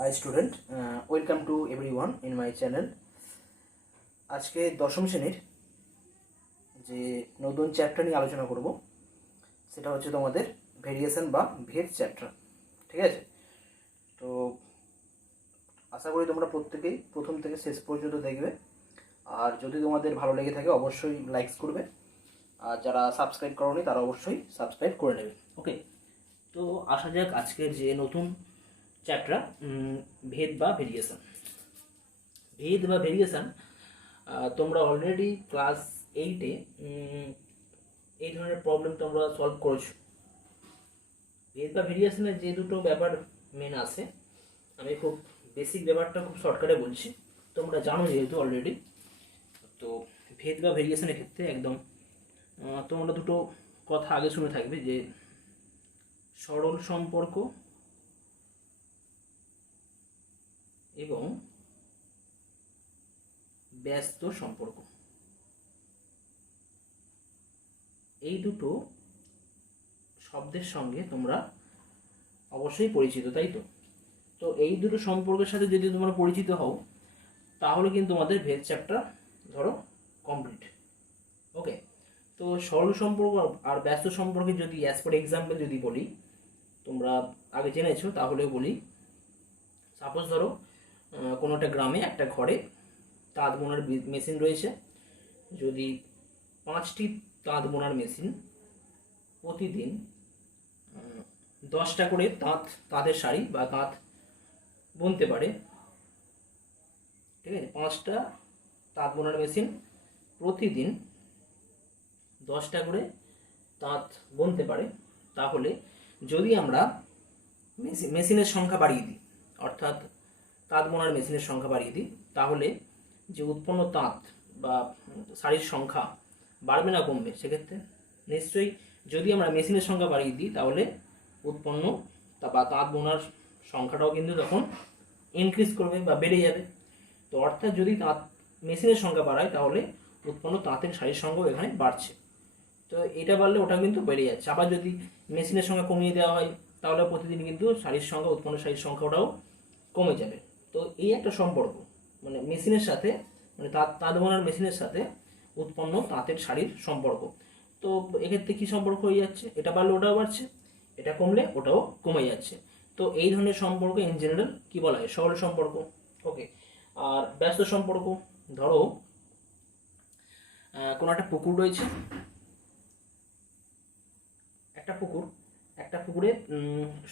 Hi student, welcome to everyone in my channel. আজকে দশম শ্রেণীর যে নতুন চ্যাপ্টার নিয়ে আলোচনা করব সেটা হচ্ছে তোমাদের ভেরিয়েশন বা ভেদ চ্যাপ্টার। ঠিক আছে, তো আশা করি তোমরা প্রত্যেকেই প্রথম থেকে শেষ পর্যন্ত দেখবে, আর যদি তোমাদের ভালো লেগে থাকে অবশ্যই লাইকস করবে, আর যারা সাবস্ক্রাইব করোনি তারা অবশ্যই সাবস্ক্রাইব করে নেবে। ওকে, তো আসা যাক আজকের যে নতুন চ্যাপ্টার ভেদ বা ভেরিয়েশন। ভেদ বা ভেরিয়েশন তোমরা অলরেডি ক্লাস 8-এ এই ধরনের প্রবলেম তোমরা সলভ করেছো। ভেদ বা ভেরিয়েশনের যে দুটো ব্যাপার মেন আছে, আমি খুব বেসিক ব্যাপারটা খুব শর্টকাটে বলছি, তোমরা জানো যেহেতু অলরেডি। তো ভেদ বা ভেরিয়েশনের ক্ষেত্রে একদম তোমরা দুটো কথা আগে শুনে থাকবে, যে সরল সম্পর্ক এবং ব্যস্ত সম্পর্ক। এই দুটো শব্দের সঙ্গে তোমরা অবশ্যই পরিচিত, তাই তো? তো এই দুটো সম্পর্কের সাথে যদি তোমরা পরিচিত হও, তাহলে কিন্তু তোমাদের ভেদ চ্যাপ্টার ধরো কমপ্লিট। ওকে, তো সরল সম্পর্ক আর ব্যস্ত সম্পর্কে যদি অ্যাজ পার এক্সাম্পল যদি বলি, তোমরা আগে জেনেছো তাহলে বলি। সাপোজ ধরো কোনো একটা গ্রামে একটা ঘরে তাঁত বোনার মেশিন রয়েছে। যদি 5টি তাঁত বোনার মেশিন প্রতিদিন 10টা করে তাঁতের শাড়ি বা তাঁত বুনতে পারে, ঠিক আছে, 5টা তাঁত বোনার মেশিন প্রতিদিন 10টা করে তাঁত বুনতে পারে, তাহলে যদি আমরা মেশিনের সংখ্যা বাড়িয়ে দিই, অর্থাৎ তাঁত বোনার মেশিনের সংখ্যা বাড়িয়ে দিই, তাহলে যে উৎপন্ন তাঁত বা শাড়ির সংখ্যা বাড়বে না কমবে? সেক্ষেত্রে নিশ্চয়ই যদি আমরা মেশিনের সংখ্যা বাড়িয়ে দিই, তাহলে উৎপন্ন বা তাঁত বোনার সংখ্যাটাও কিন্তু তখন ইনক্রিজ করবে বা বেড়ে যাবে। তো অর্থাৎ যদি তাঁত মেশিনের সংখ্যা বাড়ায়, তাহলে উৎপন্ন তাঁতের শাড়ির সংখ্যাও এখানে বাড়ছে। তো এটা বাড়লে ওটা কিন্তু বেড়ে যাচ্ছে। আবার যদি মেশিনের সংখ্যা কমিয়ে দেওয়া হয়, তাহলে প্রতিদিন কিন্তু শাড়ির সংখ্যা, উৎপন্ন শাড়ির সংখ্যাটাও কমে যাবে। তো এই একটা সম্পর্ক, মানে মেশিনের সাথে, মানে তাঁত বোনার মেশিনের সাথে উৎপন্ন তাঁতের শাড়ির সম্পর্ক। তো এক্ষেত্রে কী সম্পর্ক হয়ে যাচ্ছে? এটা বাড়লে ওটাও বাড়ছে, এটা কমলে ওটাও কমে যাচ্ছে। তো এই ধরনের সম্পর্ক ইন জেনারেল কী বলা হয়? সরল সম্পর্ক। ওকে, আর ব্যস্ত সম্পর্ক, ধরো কোনো একটা পুকুর রয়েছে, একটা পুকুরে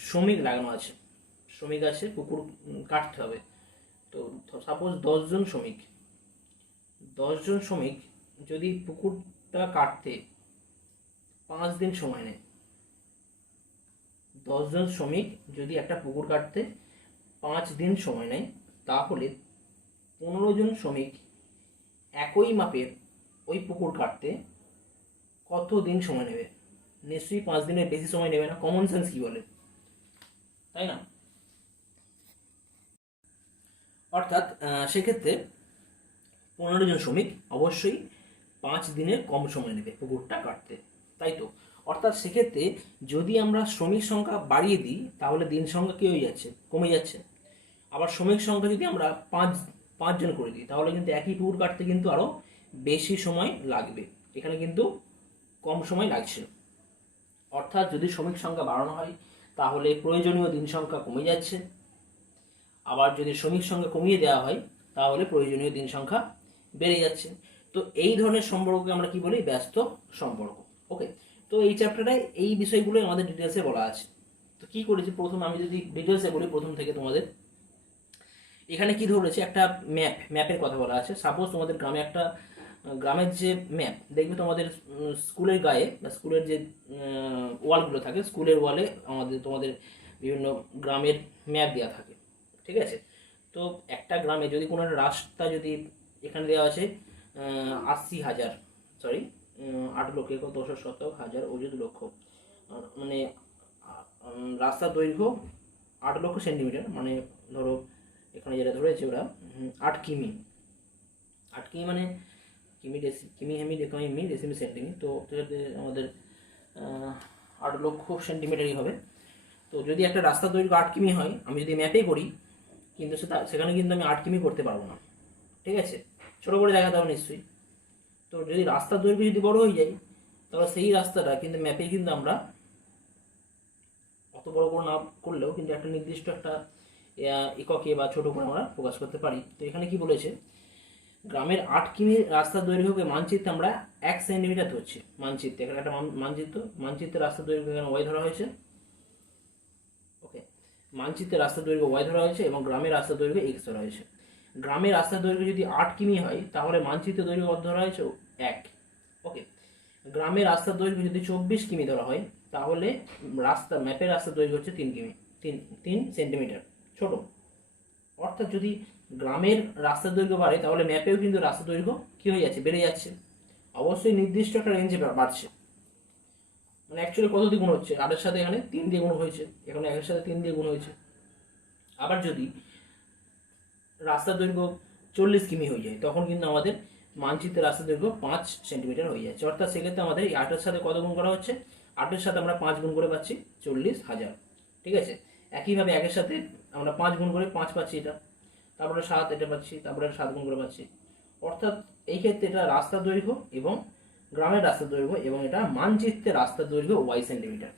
শ্রমিক লাগানো আছে, শ্রমিক আছে, পুকুর কাটতে হবে। তো সাপোজ 10জন শ্রমিক যদি পুকুরটা কাটতে 5 দিন সময় নেয়, 10জন শ্রমিক যদি একটা পুকুর কাটতে 5 দিন সময় নেয়, তাহলে 15জন শ্রমিক একই মাপের ওই পুকুর কাটতে কত দিন সময় নেবে? নিশ্চয়ই 5 দিনের বেশি সময় নেবে না। কমন সেন্স কি বলে, তাই না? অর্থাৎ সেক্ষেত্রে 15জন শ্রমিক অবশ্যই 5 দিনের কম সময় নেবে পুকুরটা কাটতে, তাই তো? অর্থাৎ সেক্ষেত্রে যদি আমরা শ্রমিক সংখ্যা বাড়িয়ে দিই, তাহলে দিন সংখ্যা কী হয়ে যাচ্ছে? কমে যাচ্ছে। আবার শ্রমিক সংখ্যা যদি আমরা 5জন করে দিই, তাহলে কিন্তু একই পুকুর কাটতে কিন্তু আরও বেশি সময় লাগবে, এখানে কিন্তু কম সময় লাগছে। অর্থাৎ যদি শ্রমিক সংখ্যা বাড়ানো হয়, তাহলে প্রয়োজনীয় দিন সংখ্যা কমে যাচ্ছে। আবার যদি শ্রমিক সংখ্যা কমিয়ে দেওয়া হয়, তাহলে প্রয়োজনীয় দিন সংখ্যা বেড়ে যাচ্ছে। তো এই ধরনের সম্পর্ককে আমরা কি বলি? ব্যস্ত সম্পর্ক। ওকে, তো এই চ্যাপ্টারটায় এই বিষয়গুলো আমাদের ডিটেলসে বলা আছে। তো কি করেছি, প্রথম আমি যদি ডিটেলসে বলি প্রথম থেকে তোমাদের, এখানে কি ধরেছে, একটা ম্যাপের কথা বলা আছে। সাপোজ তোমাদের গ্রামের যে ম্যাপ দেখবে তোমাদের স্কুলের গায়ে বা স্কুলের যে ওয়ালগুলো থাকে, স্কুলের ওয়ালে তোমাদের বিভিন্ন গ্রামের ম্যাপ দেওয়া থাকে, ঠিক আছে? তো একটা গ্রামে যদি কোনো একটা রাস্তা, যদি এখানে দেওয়া আছে 80,000, সরি 8,10,000 অযুত লক্ষ, মানে রাস্তার দৈর্ঘ্য 8 লক্ষ সেন্টিমিটার, মানে ধরো এখানে যেটা ধরেছে ওরা 8 কিমি, 8 কিমি মানে কিমি হেমি মি ডেসিমি সেন্টিমি, তো আমাদের 8 লক্ষ সেন্টিমিটারই হবে। তো যদি একটা রাস্তার দৈর্ঘ্য 8 কিমি হয়, আমি যদি ম্যাপে করি, কিন্তু সেখানে কিন্তু আমি 8 কিমি করতে পারবো না, ঠিক আছে, ছোটো করে দেখাতে হবে নিশ্চয়ই। তো যদি রাস্তার দৈর্ঘ্য যদি বড় হয়ে যায়, তাহলে সেই রাস্তাটা কিন্তু ম্যাপে কিন্তু আমরা অত বড় করে না করলেও কিন্তু একটা নির্দিষ্ট একটা এককে বা ছোট করে আমরা প্রকাশ করতে পারি। তো এখানে কি বলেছে, গ্রামের 8 কিমি রাস্তার দৈর্ঘ্যকে মানচিত্রে আমরা 1 সেন্টিমিটার ধরছি। মানচিত্রে এখানে একটা মানচিত্রের রাস্তার দৈর্ঘ্য এখানে ওয়াই ধরা হয়েছে। ওকে, মানচিত্রের রাস্তার দৈর্ঘ্য ওয়াই ধরা হয়েছে এবং গ্রামের রাস্তার দৈর্ঘ্য এক্স ধরা হয়েছে। গ্রামের রাস্তার দৈর্ঘ্য যদি 8 কিমি হয়, তাহলে মানচিত্রের দৈর্ঘ্য কত ধরা হয়েছে? 1। ওকে, গ্রামের রাস্তার দৈর্ঘ্য যদি 24 কিমি ধরা হয়, তাহলে ম্যাপের রাস্তার দৈর্ঘ্য হচ্ছে 3 কিমি, 3 সেন্টিমিটার ছোট। অর্থাৎ যদি গ্রামের রাস্তার দৈর্ঘ্য বাড়ে, তাহলে ম্যাপেও কিন্তু রাস্তার দৈর্ঘ্য কী হয়ে যাচ্ছে? বেড়ে যাচ্ছে। অবশ্যই নির্দিষ্ট একটা রেঞ্জে বাড়ছে। মানে অ্যাকচুয়ালি কত দিয়ে গুণ হচ্ছে? 8-এর সাথে এখানে 3 দিয়ে গুণ হয়েছে, এখানে 1-এর সাথে 3 দিয়ে গুণ হয়েছে। আবার যদি রাস্তার দৈর্ঘ্য 40 কিমি হয়ে যায়, তখন কিন্তু আমাদের মানচিত্রের রাস্তার দৈর্ঘ্য 5 সেন্টিমিটার হয়ে যাচ্ছে। অর্থাৎ সেক্ষেত্রে আমাদের এই 8-এর সাথে কত গুণ করা হচ্ছে? 8-এর সাথে আমরা 5 গুণ করে পাচ্ছি 40,000, ঠিক আছে। একইভাবে 1-এর সাথে আমরা 5 গুণ করে 5 পাচ্ছি এটা, তারপরে 7 এটা পাচ্ছি, তারপরে 7 গুণ করে পাচ্ছি। অর্থাৎ এই ক্ষেত্রে এটা রাস্তার দৈর্ঘ্য এবং গ্রামের রাস্তার দৈর্ঘ্য, এবং এটা মানচিত্রের রাস্তার দৈর্ঘ্য ওয়াই সেন্টিমিটার।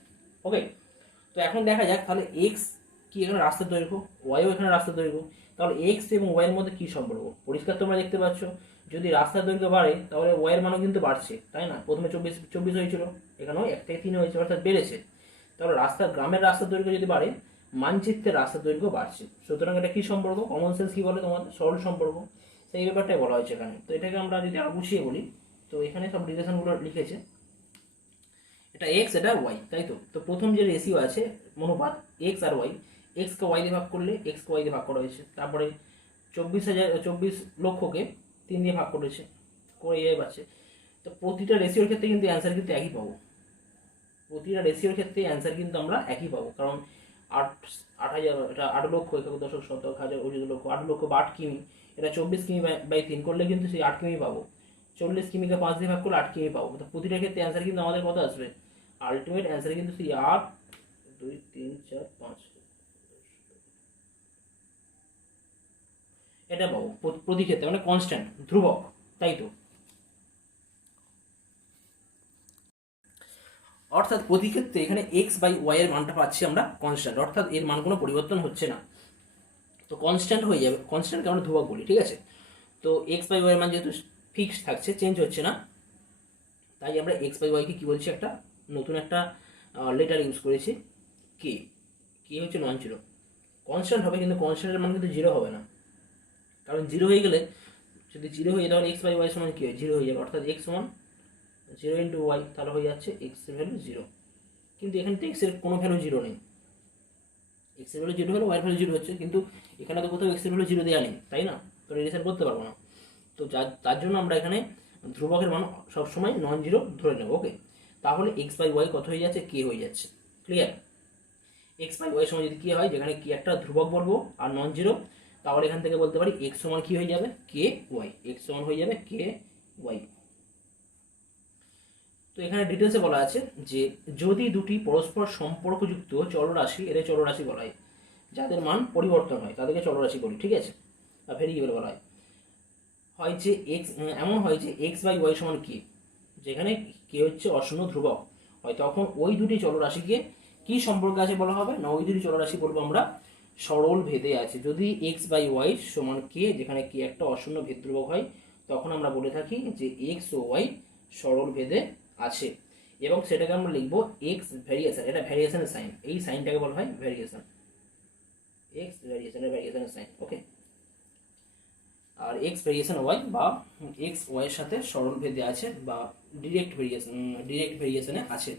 ওকে, তো এখন দেখা যাক তাহলে এক্স কি এখানে রাস্তার দৈর্ঘ্য, ওয়াইও এখানে রাস্তার দৈর্ঘ্য। তাহলে এক্স এবং ওয়াইয়ের মধ্যে কি সম্পর্ক? পরিষ্কার তোমরা দেখতে পাচ্ছ, যদি রাস্তার দৈর্ঘ্য বাড়ে, তাহলে ওয়াইয়ের মানও কিন্তু বাড়ছে, তাই না? প্রথমে 24 হয়েছিল, এখানেও 1 থেকে 3 হয়েছে, অর্থাৎ বেড়েছে। তাহলে গ্রামের রাস্তার দৈর্ঘ্য যদি বাড়ে, মানচিত্রের রাস্তার দৈর্ঘ্য বাড়ছে। সুতরাং এটা কি সম্পর্ক? কমন সেন্স কি বলে তোমাদের? সরল সম্পর্ক, সেই ব্যাপারটাই বলা হয়েছে এখানে। তো এটাকে আমরা যদি আরো গুছিয়ে বলি, তো এখানে সব রিলেশনগুলো লিখেছে, এটা এক্স, এটা ওয়াই, তাই তো। তো প্রথম যে রেশিও আছে অনুপাত এক্স আর ওয়াই, এক্সকে ওয়াই দিয়ে ভাগ করলে এক্সকে ওয়াই দিয়ে ভাগ করা হয়েছে। তারপরে 24 লক্ষকে 3 দিয়ে ভাগ করেছে, করে এ পাচ্ছে। তো প্রতিটা রেশিওর ক্ষেত্রে কিন্তু অ্যান্সার কিন্তু একই পাবো। প্রতিটা রেশিওর ক্ষেত্রে অ্যান্সার কিন্তু আমরা একই পাবো, কারণ 8,000 এটা 8 লক্ষ, 1,000,000 অযুত লক্ষ, 8 লক্ষ বা 8 কিমি, এটা 24 কিমি বাই 3 করলে কিন্তু সেই 8 কিমি পাবো। 40 কিমিকে 5 দিয়ে ভাগ করলে 8 কিমি পাবো। তো প্রতিটা ক্ষেত্রে অ্যান্সার কিন্তু আমাদের কত আসবে? আলটিমেট অ্যান্সার কিন্তু সেই 8, 2, 3, 4, 5 এটা পাবো প্রতি ক্ষেত্রে, মানে কনস্ট্যান্ট, ধ্রুবক, তাই তো। অর্থাৎ প্রতি ক্ষেত্রে এখানে এক্স বাই ওয়াই এর মানটা পাচ্ছি আমরা কনস্ট্যান্ট, অর্থাৎ এর মান কোনো পরিবর্তন হচ্ছে না। তো কনস্ট্যান্ট হয়ে যাবে, কনস্ট্যান্টকে আমরা ধ্রুবক বলি, ঠিক আছে। তো এক্স বাই ওয়াই এর মান যেহেতু ফিক্সড থাকছে, চেঞ্জ হচ্ছে না, তাই আমরা এক্স বাই ওয়াইকে কী বলছি? একটা নতুন একটা লেটার ইউজ করেছি, কে। কে হচ্ছে নন জিরো, কনস্ট্যান্ট হবে, কিন্তু কনস্ট্যান্টের মান কিন্তু 0 হবে না, কারণ 0 হয়ে গেলে, যদি 0 হয়ে যায় তাহলে এক্স বাই ওয়াই সমান কী হয়? 0 হয়ে যাবে। অর্থাৎ এক্স সমান 0 ইন্টু ওয়াই, তাহলে হয়ে যাচ্ছে এক্স এর ভ্যালু 0। কিন্তু এখানে তো এক্স এর কোনো ভ্যালু 0 নেই, এক্স এর ভ্যালু 0 হলে ওয়াই ভ্যালু 0 হচ্ছে, কিন্তু এখানে তো কোথাও এক্স এর ভ্যালু 0 দেওয়া নেই, তাই না? তো রিলেশন করতে পারবো না। তো তার জন্য আমরা এখানে ধ্রুবকের মান সবসময় নন জিরো ধরে নেব। ওকে, তাহলে এক্স বাই ওয়াই কত হয়ে যাচ্ছে? কে হয়ে যাচ্ছে। ক্লিয়ার? এক্স বাই ওয়াই সময় যদি কে হয়, যেখানে কি একটা ধ্রুবক বলবো আর নন জিরো, তাহলে এখান থেকে বলতে পারি এক্স সমান কি হয়ে যাবে? কে ওয়াই। এক্স সমান হয়ে যাবে কে ওয়াই। তো এখানে ডিটেলসে বলা আছে যে যদি দুটি পরস্পর সম্পর্কযুক্ত চলরাশি, এদের চলরাশি বলা হয়, যাদের মান পরিবর্তন হয় তাদেরকে চলরাশি বলি, ঠিক আছে, বা ভেরিয়েবল বলা হয়। হয় যে এক্স, এমন হয় যে এক্স বাই ওয়াই সমান কে, যেখানে কে হচ্ছে অশূন্য ধ্রুবক হয়, তখন ওই দুটি চলরাশিকে কি সম্পর্ক আছে বলা হবে না, ওই দুটি চলরাশি বলবো আমরা সরল ভেদে আছে। যদি এক্স বাই ওয়াই সমান কে, যেখানে কে একটা অশূন্য ভেদ ধ্রুবক হয়, তখন আমরা বলে থাকি যে এক্স ও ওয়াই সরল ভেদে আছে, এবং সেটাকে আমরা লিখবো এক্স ভ্যারিয়েশন। এটা ভ্যারিয়েশনের সাইন, এই সাইনটাকে বলা হয় ভ্যারিয়েশন, এক্স ভ্যারিয়েশনের সাইন। ওকে, আর এক্স ভেরিয়েশন ওয়াই বা এক্স ওয়াইয়ের সাথে সরল ভেদে আছে বা ডিরেক্ট ভেরিয়েশনে আছে।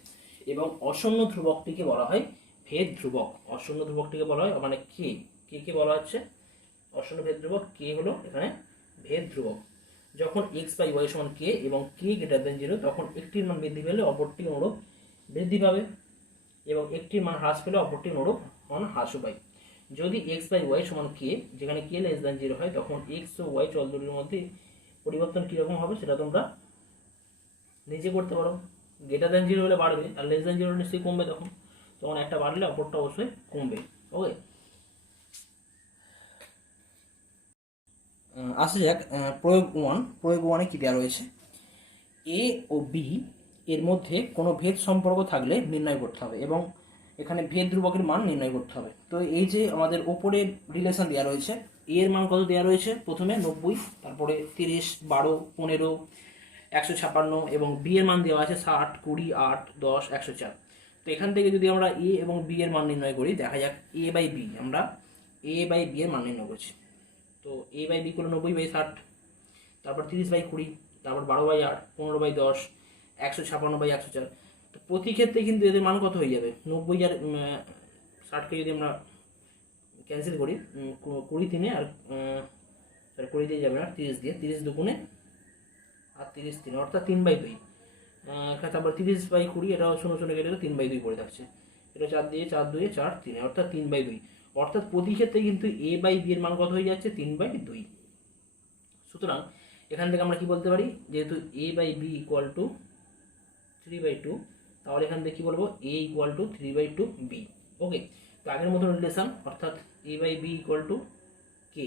এবং অশূন্য ধ্রুবকটিকে বলা হয় ভেদ ধ্রুবক। অশূন্য ধ্রুবকটিকে বলা হয়, মানে কে বলা হচ্ছে অশূন্য ভেদ ধ্রুবক, কে হলো এখানে ভেদ ধ্রুবক। যখন এক্স বাই ওয়াই সমান কে এবং কে গ্রেটার দেন 0, তখন একটির মান বৃদ্ধি পেলে অপরটির অনুরূপ বৃদ্ধি পাবে, এবং একটির মান হ্রাস পেলে অপরটির অনুরূপ মান হ্রাসও পায়। যদি এক্স বাই ওয়াই সমান কে, যেখানে কে লেস দ্যান 0 হয়, তখন এক্স ও ওয়াই চল দুটির মধ্যে পরিবর্তন কীরকম হবে সেটা তোমরা নিজে করতে পারো। গ্রেটার দ্যান 0 হলে বাড়বে, আর লেস দ্যান 0 নিশ্চয়ই কমবে, তখন একটা বাড়লে অপরটা অবশ্যই কমবে। ওকে, আসা যাক প্রয়োগ ওয়ান। প্রয়োগ ওয়ানে কী দেওয়া রয়েছে, এ ও বি এর মধ্যে কোনো ভেদ সম্পর্ক থাকলে নির্ণয় করতে হবে এবং এখানে ভেদ ধ্রুবকের মান নির্ণয় করতে হবে। তো এই যে আমাদের ওপরে রিলেশন দেওয়া রয়েছে, এ এর মান কত দেওয়া রয়েছে, প্রথমে 90, তারপরে 30, 12, 15, 156 এবং বি এর মান দেওয়া আছে 60, 20, 8, 10, 104। তো এখান থেকে যদি আমরা এ এবং বি এর মান নির্ণয় করি, দেখা যাক এ বাই বি, আমরা এ বাই বি এর মান নির্ণয় করছি। তো এ বাই বি করলো 90/60, তারপর 30/20, তারপর 12/8, 15/10, 156/104। তো প্রতি ক্ষেত্রে কিন্তু এদের মান কত হয়ে যাবে, 90 আর 60কে যদি আমরা ক্যান্সেল করি, 20 3 আর 20 দিয়ে যাবে না, 30 দিয়ে, 30 দুগুণে আর 30 3, অর্থাৎ 3/2। তারপর 30/20, এটাও 0 কেটে 3/2 পড়ে থাকছে, এটা 4 দিয়ে 4 2 4 3, অর্থাৎ 3/2। অর্থাৎ প্রতি ক্ষেত্রে কিন্তু এ বাই বি এর মান কত হয়ে যাচ্ছে, 3/2। সুতরাং এখান থেকে আমরা কি বলতে পারি, যেহেতু এ বাই বি ইকুয়াল টু 3/2, তাহলে এখান থেকে কি বলবো, এ ইকুয়াল টু 3/2 বি। ওকে, তো আগের মতো রিলেশন, অর্থাৎ এ বাই বি ইকুয়াল টু কে।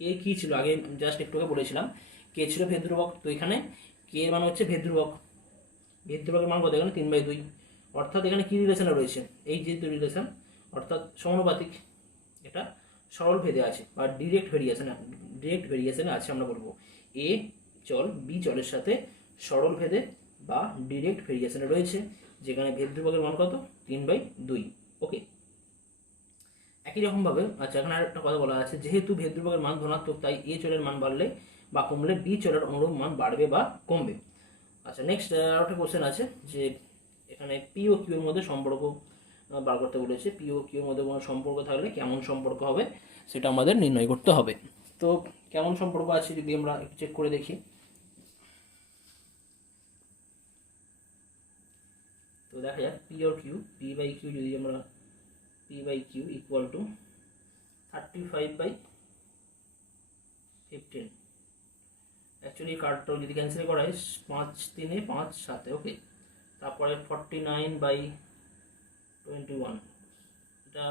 কে কী ছিল আগে, জাস্ট একটু আগে বলেছিলাম, কে ছিল ভেদ ধ্রুবক। তো এখানে কে এর মান হচ্ছে ভেদ ধ্রুবক, ভেদ ধ্রুবকের মান কত, এখানে 3/2। অর্থাৎ এখানে কি রিলেশন রয়েছে, এই যেহেতু রিলেশন, অর্থাৎ সমানুপাতিক, এটা সরল ভেদে আছে বা ডিরেক্ট ভেরিয়েশনে আছে। আমরা বলবো এ চল বি চলের সাথে সরল ভেদে বা ডিরেক্ট ভেরিয়েশনে রয়েছে, যেখানে ভেদ ধ্রুবকের মান কত, 3/2। ওকে, একই রকমভাবে আচ্ছা এখানে আরেকটা কথা বলা আছে, যেহেতু ভেদ ধ্রুবকের মান ধনাত্মক, তাই এ চলের মান বাড়লে বা কমলে বি চলের অনুরূপ মান বাড়বে বা কমবে। আচ্ছা নেক্সট আরেকটা কোশ্চেন আছে, যে এখানে পি ও কিউ এর মধ্যে সম্পর্ক বার করতে বলেছে। পি ও কিউ এর মধ্যে কোনো সম্পর্ক থাকলে কেমন সম্পর্ক হবে সেটা আমাদের নির্ণয় করতে হবে। তো কেমন সম্পর্ক আছে যদি আমরা একটু চেক করে দেখি। তো দেখা যাক পি আর কিউ, পি বাই কিউ যদি আমরা P by Q equal to 35/15। Actually কার্ডটাও যদি ক্যান্সেল করা হয়, 5 3 5 7, ওকে। তারপরে 49/21, এটা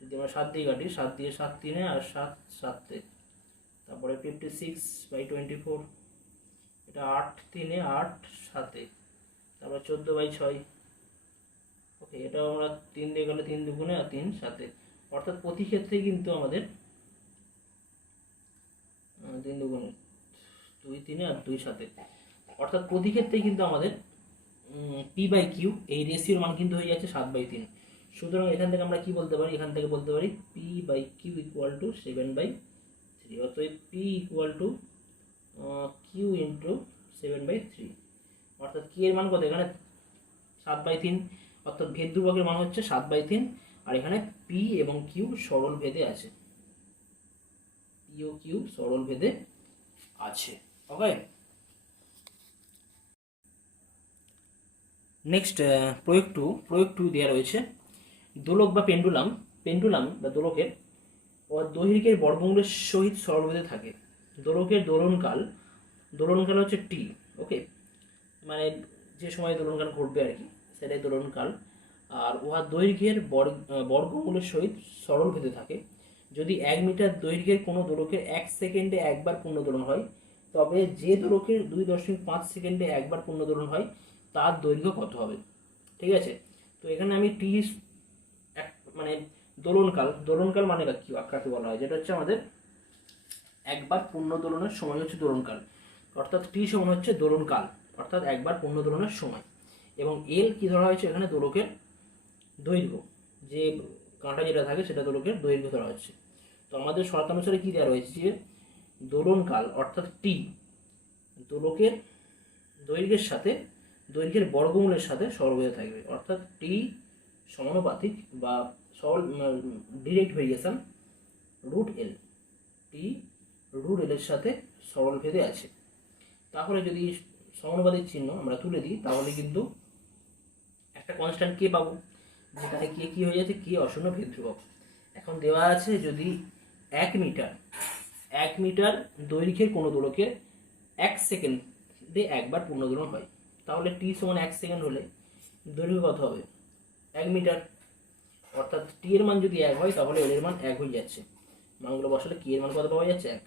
যদি আমরা 7 দিয়ে কাটি, 7 দিয়ে 7 3 আর 7 7, তারপরে 56/24, এটা 8 3 8 7, তারপর 14/6, ওকে। এটাও আমরা 3 দিয়ে গেলে 3 দুগুণে আর 3 7। অর্থাৎ প্রতি ক্ষেত্রে কিন্তু আমাদের 3 দুগুণে 2 3 আর 2 7, অর্থাৎ প্রতি ক্ষেত্রে কিন্তু আমাদের পি বাই কিউ এই রেশিওর মান কিন্তু হয়ে যাচ্ছে 7/3। সুতরাং এখান থেকে আমরা কি বলতে পারি, এখান থেকে বলতে পারি P by Q equal to 7/3। অতএব P equal to Q into 7/3, অর্থাৎ কি এর মান কত, এখানে 7/3, অর্থাৎ ভেদ ধ্রুবকের মান হচ্ছে 7/3, আর এখানে পি এবং কিউ সরল ভেদে আছে, পি ও কিউ সরল ভেদে আছে। ওকে, নেক্সট প্রয়োগ টু দেওয়া রয়েছে, দোলক বা পেন্ডুলাম বা দোলকের দৈর্ঘ্যের বর্গমূলের সহিত সরলভেদে থাকে। দোলকের দোলনকাল হচ্ছে টি। ওকে, মানে যে সময় দোলনকাল ঘটবে আর কি, সেটাই দোলনকাল। আর উহার দৈর্ঘ্যের বর্গমূলের সহিত সরলভেদে থাকে। যদি 1 মিটার দৈর্ঘ্যের কোনো দোলকের 1 সেকেন্ডে একবার পূর্ণদোলন হয়, তবে যে দোলকের 2.5 সেকেন্ডে একবার পূর্ণদোলন হয় তার দৈর্ঘ্য কত হবে। ঠিক আছে, তো এখানে আমি টি মানে দোলনকাল মানে কি কাকে বলা হয়, যেটা হচ্ছে আমাদের একবার পূর্ণ দোলনের সময় হচ্ছে দোলনকাল, অর্থাৎ টি সমান হচ্ছে দোলনকাল, অর্থাৎ একবার পূর্ণ দোলনের সময়। এবং এল কি ধরা হয়েছে, এখানে দোলকের দৈর্ঘ্য, যে কাঁটা যেটা থাকে সেটা দোলকের দৈর্ঘ্য ধরা হচ্ছে। তো আমাদের শর্তানুসারে কি দেওয়া রয়েছে, যে দোলনকাল অর্থাৎ টি দোলকের দৈর্ঘ্যের সাথে দৈর্ঘ্যের বর্গমূলের সাথে সরলভেদে থাকবে, অর্থাৎ টি সমানুপাতিক বা সরল direct variation root L, T root L এর সাথে সরলভেদে আছে। তাহলে যদি সমানুপাতিক চিহ্ন আমরা তুলে দিই, তাহলে কিন্তু একটা কনস্ট্যান্ট কে পাবো, যেখানে কে কি হয়ে যাচ্ছে, কে অশূন্য ভেদ ধ্রুবক। এখন দেওয়া আছে যদি 1 মিটার দৈর্ঘ্যের কোনো দোলকের 1 সেকেন্ডে একবার পূর্ণদোলন হয়, তাহলে টি সমান 1 সেকেন্ড হলে দৈর্ঘ্য কত হবে, 1 মিটার। অর্থাৎ টি এর মান যদি 1 হয়, তাহলে এল এর মান 1 হয়ে যাচ্ছে। মানগুলো বসালে কি এর মান কত পাওয়া যাচ্ছে, 1।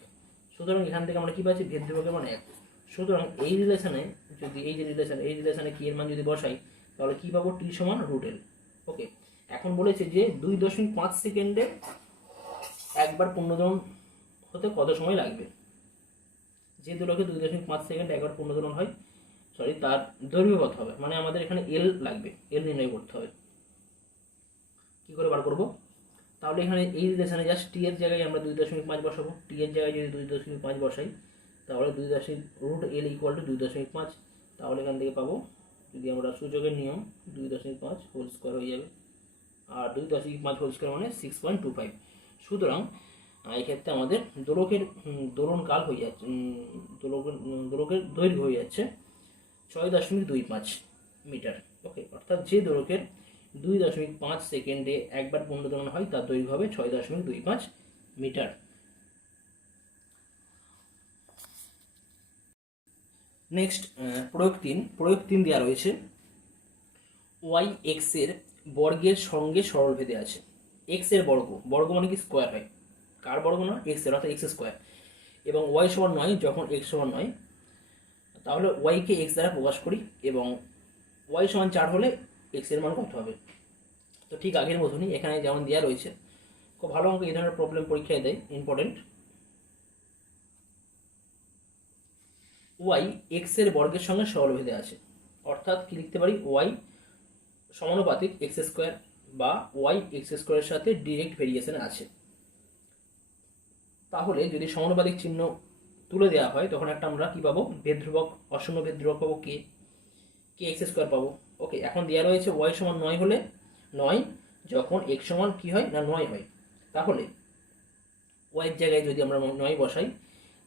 সুতরাং এখান থেকে আমরা কি পাচ্ছি, ভেদ ধ্রুবকের মান 1। সুতরাং এই রিলেশনে যদি এই রিলেশনে কি এর মান যদি বসাই তাহলে কি পাবো, টি সমান √l। ওকে, এখন বলেছে যে 2.5 সেকেন্ডে একবার পুনর্দোলন হতে কত সময় লাগবে। যে দোলকে 2.5 সেকেন্ড একবার পুনর্দোলন হয়, তার দৈর্ঘ্য কত হবে, মানে আমাদের এখানে এল লাগবে, এল নির্ণয় করতে হবে। কি করে বার করব, তাহলে এখানে এই রিলেশনে জাস্ট টি এর জায়গায় আমরা 2.5 বসাবো। টি এর জায়গায় যদি 2.5 বসাই তাহলে √l = 2.5। তাহলে এখান থেকে পাবো, যদি আমরা সূচকের নিয়ম 2.5 হোল স্কোয়ার হয়ে যাবে, আর 2.5 হোল স্কোয়ার মানে 6.25। সুতরাং এক্ষেত্রে আমাদের দোলকের দোলনকাল হয়ে যাচ্ছে, দোলকের দৈর্ঘ্য হয়ে যাচ্ছে 6.25 মিটার। ওকে, অর্থাৎ যে দোলকের 2.5 সেকেন্ডে একবার পুনর্দোলন হয় তার দৈর্ঘ্য হবে 6.25 মিটার। নেক্সট প্রয়োগ 3 দেওয়া রয়েছে, ওয়াই এক্স এর বর্গের সঙ্গে সরলভেদে আছে। এক্স এর বর্গ মানে কি স্কোয়ার হয়, কার বর্গ না, এক্স এর, অর্থাৎ এক্স স্কোয়ার, এবং ওয়াই সমান 9 যখন এক্স সমান 9, তাহলে ওয়াইকে এক্স দ্বারা প্রকাশ করি এবং ওয়াই সমান 4 হলে এক্স এর মান কত হবে। তো ঠিক আগের মতনই এখানে যেমন দেওয়া রয়েছে, খুব ভালো অঙ্ক এই ধরনের প্রবলেম পরীক্ষায় দেয়, ইম্পর্টেন্ট। ওয়াই এক্স এর বর্গের সঙ্গে সরলভেদে আছে, অর্থাৎ কি লিখতে পারি, ওয়াই সমানুপাতিক এক্স স্কোয়ার বা ওয়াই এক্স স্কোয়ারের সাথে ডিরেক্ট ভেরিয়েশনে আছে। তাহলে যদি সমানুপাতিক চিহ্ন তুলে দেওয়া হয় তখন একটা আমরা কি পাবো, ভেদ ধ্রুবক, অশূন্য ভেদ ধ্রুবক পাবো, কে এক্স স্কোয়ার পাবো। ওকে, এখন দেওয়া রয়েছে ওয়াই সমান 9 হলে 9 যখন এক্স সমান কি হয় না 9 হয়, তাহলে ওয়াইয়ের জায়গায় যদি আমরা 9 বসাই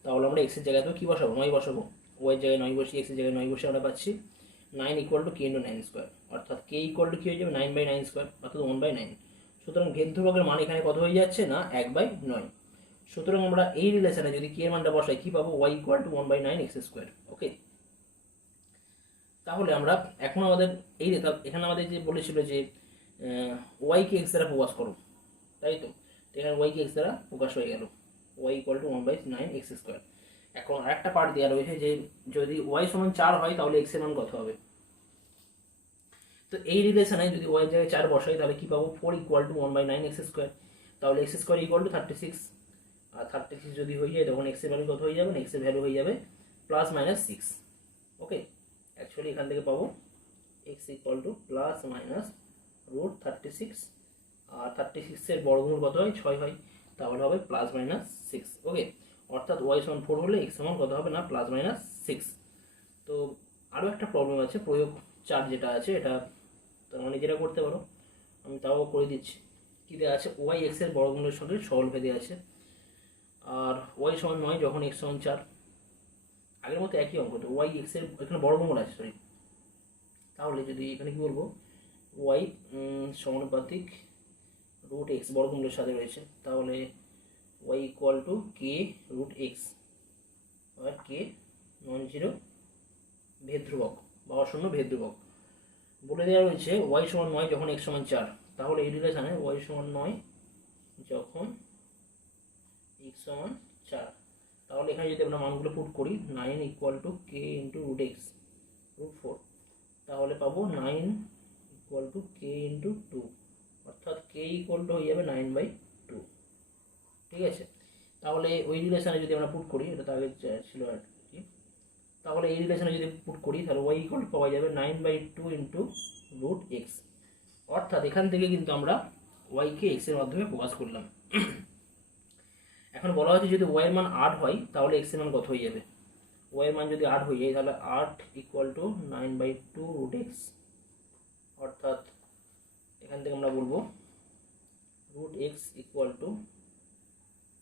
তাহলে আমরা এক্সের জায়গায় তো কি বসাবো, 9 বসাবো। ওয়াইয়ের জায়গায় 9 বসি, এক্সের জায়গায় 9 বসে আমরা পাচ্ছি 9 = k × 9 স্কোয়ার, অর্থাৎ k = কি হয়ে যাবে, 9/9 স্কোয়ার, অর্থাৎ 1/9। সুতরাং ভেদ ধ্রুবকের মান এখানে কত হয়ে যাচ্ছে না, 1/9। সুতরাং আমরা এই রিলেশনে যদি কে এর মানটা বসাই কি পাবো, y = 1/9 x স্কোয়ার। ওকে, তাহলে আমরা এখন আমাদের এই এখানে আমাদের যে বলেছিল যে y কে x দ্বারা প্রকাশ করো, তাই তো, এখানে y কে x দ্বারা প্রকাশ হয়ে গেল, y = 1/9 x স্কোয়ার। এখন আরেকটা পার্ট দেওয়া রয়েছে যে যদি y সমান 4 হয় তাহলে x এর মান কত হবে। তো এই রিলেশনে যদি y এর জায়গায় 4 বসাই তাহলে কি পাবো, 4 = 1/9 x স্কোয়ার। তাহলে x স্কোয়ার = 36, আর 36 যদি হয়ে যায় তখন x এর ভ্যালু কত হয়ে যাবে, x এর ভ্যালু হয়ে যাবে +-6। ওকে, অ্যাকচুয়ালি এখান থেকে পাবো x = +-√36, আর 36 এর বর্গমূল কত হয়, 6 হয়, তাহলে হবে +-6। ওকে, অর্থাৎ y সমান 4 হলে x সমান কত হবে না, +-6। তো আরও একটা প্রবলেম আছে, প্রয়োগ 4 যেটা আছে, এটা তোমরা নিজেরা করতে পারো, আমি তাও করে দিচ্ছি। কি দেওয়া আছে, ওয়াই এক্স এর বর্গমূলের সঙ্গে সরলভেদে আছে, আর ওয়াই সমান 9 যখন এক্স সমান 4, আগের মতো একই অঙ্ক। তো ওয়াই এক্স এর এখানে বর্গমূল আছে, তাহলে যদি এখানে কি বলবো, ওয়াই সমানুপাতিক √x বর্গমূলের সাথে রয়েছে, তাহলে ওয়াই = k √x, আর কে নন জিরো ভেদ ধ্রুবক বা অশূন্য ভেদ ধ্রুবক। বলে দেওয়া রয়েছে ওয়াই সমান 9 যখন এক্স সমান 4, তাহলে এই রিলেশনে ওয়াই সমান 9 যখন এক্স সমান 4, তাহলে এখানে যদি আমরা মানগুলো পুট করি, 9 = k × √x √4, তাহলে পাবো 9 = k × 2, অর্থাৎ k হয়ে যাবে 9/2। ঠিক আছে, তাহলে ওই রিলেশনে যদি আমরা পুট করি, এটা তো আগে ছিল আর কি, তাহলে এই রিলেশনে যদি পুট করি তাহলে y পাওয়া যাবে 9/2 × √x, অর্থাৎ এখান থেকে কিন্তু আমরা y কে x এর মাধ্যমে প্রকাশ করলাম। এখন বলা হচ্ছে যদি y এর মান 8 হয় তাহলে x এর মান কত হয়ে যাবে, y এর মান যদি 8 হয়ে যায় তাহলে 8 = 9/2 √x, অর্থাৎ এখান থেকে আমরা বলবো √x =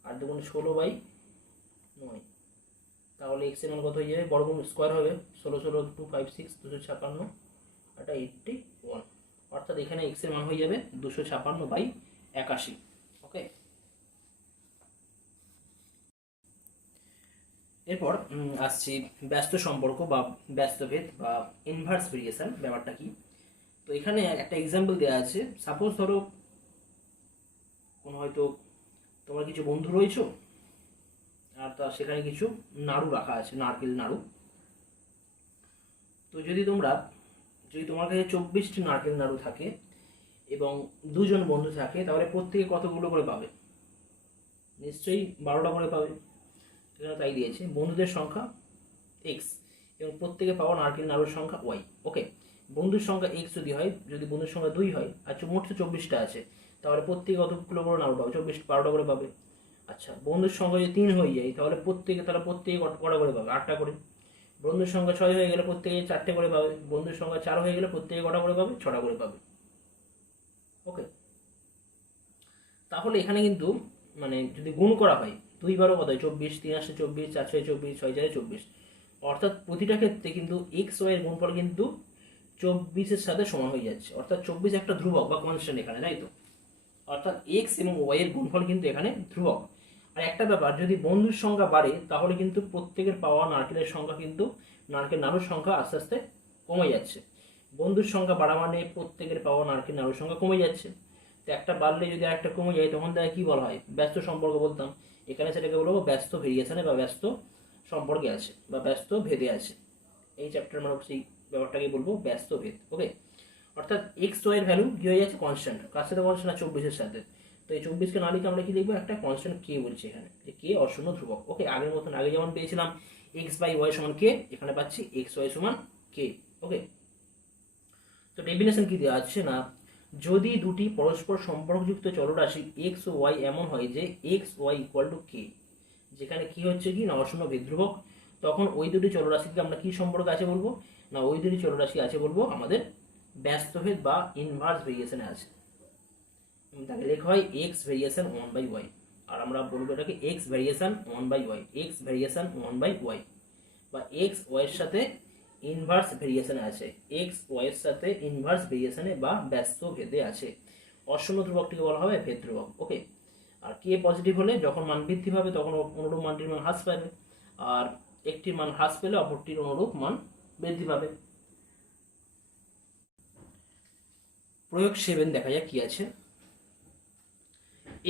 8 × 16/9, তাহলে x এর মান কত হয়ে যাবে, বর্গমূল স্কোয়ার হবে, 16 × 2 = 56, 256, এটা 81, অর্থাৎ এখানে x এর মান হয়ে যাবে 256/81। ওকে, এরপর আসছি ব্যস্ত সম্পর্ক বা ব্যস্তভেদ বা ইনভার্স ভেরিয়েশন, ব্যাপারটা কি। তো এখানে একটা এক্সাম্পল দেওয়া আছে, সাপোজ ধরো কোনো হয়তো তোমার কিছু বন্ধু রয়েছে আর তা সেখানে কিছু নাড়ু রাখা আছে, নারকেল নাড়ু। তো যদি তোমার কাছে 24টি নারকেল নাড়ু থাকে এবং দুজন বন্ধু থাকে, তাহলে প্রত্যেকে কতগুলো করে পাবে? নিশ্চয়ই 12টা করে পাবে। এখানে তাই দিয়েছে, বন্ধুদের সংখ্যা এক্স এবং প্রত্যেকে পাওয়া নারকেল নাড়ুর সংখ্যা ওয়াই। ওকে, বন্ধুর সংখ্যা এক্স যদি হয়, যদি বন্ধুর সংখ্যা 2 হয়, আর মোট 24টা আছে, তাহলে প্রত্যেকে কতগুলো করে নাড়ু পাবে? 12টা করে পাবে। আচ্ছা, বন্ধুর সংখ্যা যদি 3 হয়ে যায়, তাহলে প্রত্যেকে কটা করে পাবে? 8টা করে। বন্ধুর সংখ্যা 6 হয়ে গেলে প্রত্যেকে 4টে করে পাবে। বন্ধুর সংখ্যা 4 হয়ে গেলে প্রত্যেকে কটা করে পাবে? 6টা করে পাবে। ওকে, তাহলে এখানে কিন্তু মানে যদি গুণ করা হয়, 2 12 কত হয়? 24, 3 আসে 24, 4 6 24, 6 4 24, অর্থাৎ প্রতিটা ক্ষেত্রে কিন্তু এক্স ওয়াই এর গুণফল কিন্তু 24-এর সাথে সমান হয়ে যাচ্ছে। অর্থাৎ 24 একটা ধ্রুবক বা কনস্ট্যান্ট এখানে, তাই তো? অর্থাৎ এক্স এবং ওয়াই এর গুণফল কিন্তু এখানে ধ্রুবক। আর একটা ব্যাপার, যদি বন্ধুর সংখ্যা বাড়ে, তাহলে কিন্তু প্রত্যেকের পাওয়া নারকেলের সংখ্যা কিন্তু নারকেল নাড়ুর সংখ্যা আস্তে আস্তে কমে যাচ্ছে। বন্ধুর সংখ্যা বাড়া মানে প্রত্যেকের পাওয়া নারকেল নাড়ুর সংখ্যা কমে যাচ্ছে। তো একটা বাড়লে যদি আরেকটা কমে যায়, তখন তাকে কি বলা হয়? ব্যস্ত সম্পর্ক বলতাম। এখানে সেটাকে বলবো ব্যস্ত ভেরিয়েশনে বা ব্যস্ত সম্পর্কে আছে বা ব্যস্ত ভেদে আছে। এই চ্যাপ্টার মানে সেই ব্যাপারটাকে বলবো ব্যস্ত ভেদ। ওকে, অর্থাৎ এক্স ওয়াই এর ভ্যালু কি হয়ে যাচ্ছে? কনস্ট্যান্ট। কার সাথে কনস্ট্যান্ট? 24-এর সাথে। তো এই 24কে না লিখে আমরা কি লিখবো? একটা কনস্ট্যান্ট কে বলছি এখানে, যে কে অশূন্য ধ্রুবক। ওকে, আগের মতন আগে যেমন পেয়েছিলাম এক্স বাই ওয়াই সমান কে, এখানে পাচ্ছি এক্স ওয়াই সমান কে। ওকে, তো ডেফিনেশন কি দেওয়া আছে না, যদি দুটি পরস্পর সম্পর্কযুক্ত চলরাশি এক্স ও ওয়াই এমন হয় যে এক্স ওয়াই ইকুয়াল টু কে, যেখানে কি হচ্ছে কি না অশূন্য ভেদধ্রুবক, তখন ওই দুটি চলরাশিকে আমরা কি সম্পর্ক আছে বলবো? না, ওই দুটি চলরাশি আছে বলবো আমাদের ব্যস্তভেদ বা ইনভার্স ভেরিয়েশনে আছে। তাকে লেখা হয় এক্স ভেরিয়েশন 1/y, আর আমরা বলবো এটাকে x variation 1/y, x variation 1/y, বা এক্স ওয়াই এর সাথে ইনভার্স ভেরিয়েশনে আছে, এক্স ওয়াই এর সাথে ইনভার্স ভেরিয়েশনে বা ব্যস্ত ভেদে আছে। অশূন্য ধ্রুবকটিকে বলা হবে ভেদ ধ্রুবক। ওকে, আর কে পজিটিভ হলে যখন মান বৃদ্ধি পাবে তখন অনুরূপ মানটির মান হ্রাস পাবে, আর একটির মান হ্রাস পেলে অপরটির অনুরূপ মান বৃদ্ধি পাবে। প্রয়োগ 7 দেখা যাক কি আছে।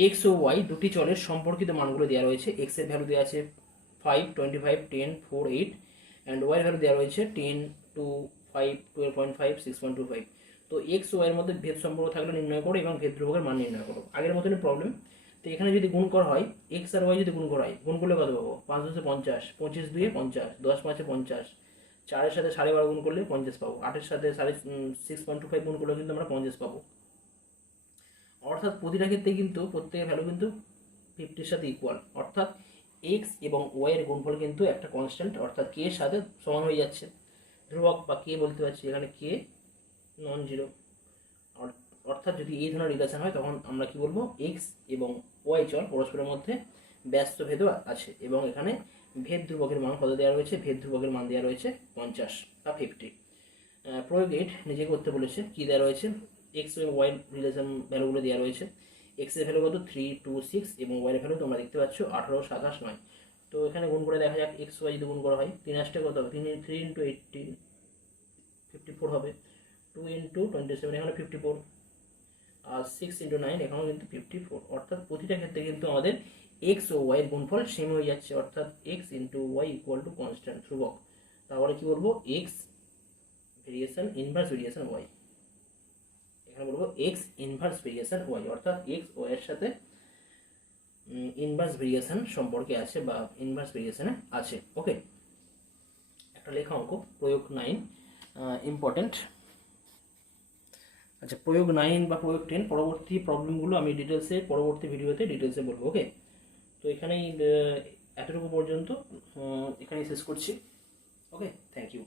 এক্স ও ওয়াই দুটি চলের সম্পর্কিত মানগুলো দেওয়া রয়েছে। এক্স এর ভ্যালু দেওয়া আছে 5, 25, 10, 4, 8, অ্যান্ড ওয়াই এর ভ্যালু দেওয়া রয়েছে 10, 2, 5, 12.5, 6.25। তো এক্স ও ওয়াই এর মধ্যে ভেদ সম্পর্ক থাকলে নির্ণয় করো এবং ভেদ ধ্রুবকের মান নির্ণয় করো। আগের মতনই প্রবলেম। তো এখানে যদি গুণ করা হয়, এক্স আর ওয়াই যদি গুণ করা হয়, গুণ করলে কত পাবো? 5 × 50, 25 × 2 50, 10 × 5 50, 4-এর সাথে 12.5 গুণ করলে 50 পাবো, 8-এর সাথে 6.25 গুণ করলে কিন্তু আমরা 50 পাবো। অর্থাৎ প্রতিটা ক্ষেত্রে কিন্তু প্রত্যেকের ভ্যালু কিন্তু 50-এর সাথে ইকুয়াল, অর্থাৎ এক্স এবং ওয়াই এর গুণফল কিন্তু একটা কনস্ট্যান্ট, অর্থাৎ কে এর সাথে সমান হয়ে যাচ্ছে। ধ্রুবক বা কে বলতে পারছি, এখানে কে নন জিরো। অর্থাৎ যদি এই ধরনের রিলেশন হয়, তখন আমরা কি বলবো? এক্স এবং ওয়াই চল পরস্পরের মধ্যে ব্যস্ত ভেদও আছে, এবং এখানে ভেদ ধ্রুবকের মান কত দেওয়া রয়েছে? ভেদ ধ্রুবকের মান দেওয়া রয়েছে 50 বা 50। প্রয়োগ 8 নিজে করতে বলেছে। কি দেওয়া রয়েছে? এক্স এবং ওয়াই রিলেশন ভ্যালুগুলো দেওয়া রয়েছে। এক্স এর ভ্যালু কত? 3, 2, 6, এবং ওয়াই এর ভ্যালু তোমরা দেখতে পাচ্ছ 18, 27, 9। তো এখানে গুণ করে দেখা যাক। এক্স ওয়াই যদি গুণ করা হয়, 3 আসতে কত হবে? 3 × 18, 54 হবে। 2 × 27, এখানে 54, আর 6 × 9, এখানেও কিন্তু 54। অর্থাৎ প্রতিটা ক্ষেত্রে কিন্তু আমাদের এক্স ও ওয়াই এর গুণফল সেম হয়ে যাচ্ছে, অর্থাৎ X into Y equal to constant ধ্রুবক। তাহলে কি বলবো? X variation inverse variation Y. এখানে বলবো এক্স ইনভার্স ভেরিয়েশন ওয়াই, অর্থাৎ এক্স ওয়াই এর সাথে ইনভার্স ভেরিয়েশন সম্পর্কে আছে বা ইনভার্স ভেরিয়েশনে আছে। ওকে, একটা লেখা অঙ্ক প্রয়োগ 9 ইম্পর্টেন্ট। আচ্ছা, প্রয়োগ 9 বা প্রয়োগ 10 পরবর্তী প্রবলেমগুলো আমি পরবর্তী ভিডিওতে ডিটেলসে বলবো। ওকে, তো এখানেই এতটুকু পর্যন্ত এখানেই শেষ করছি। ওকে, থ্যাংক ইউ।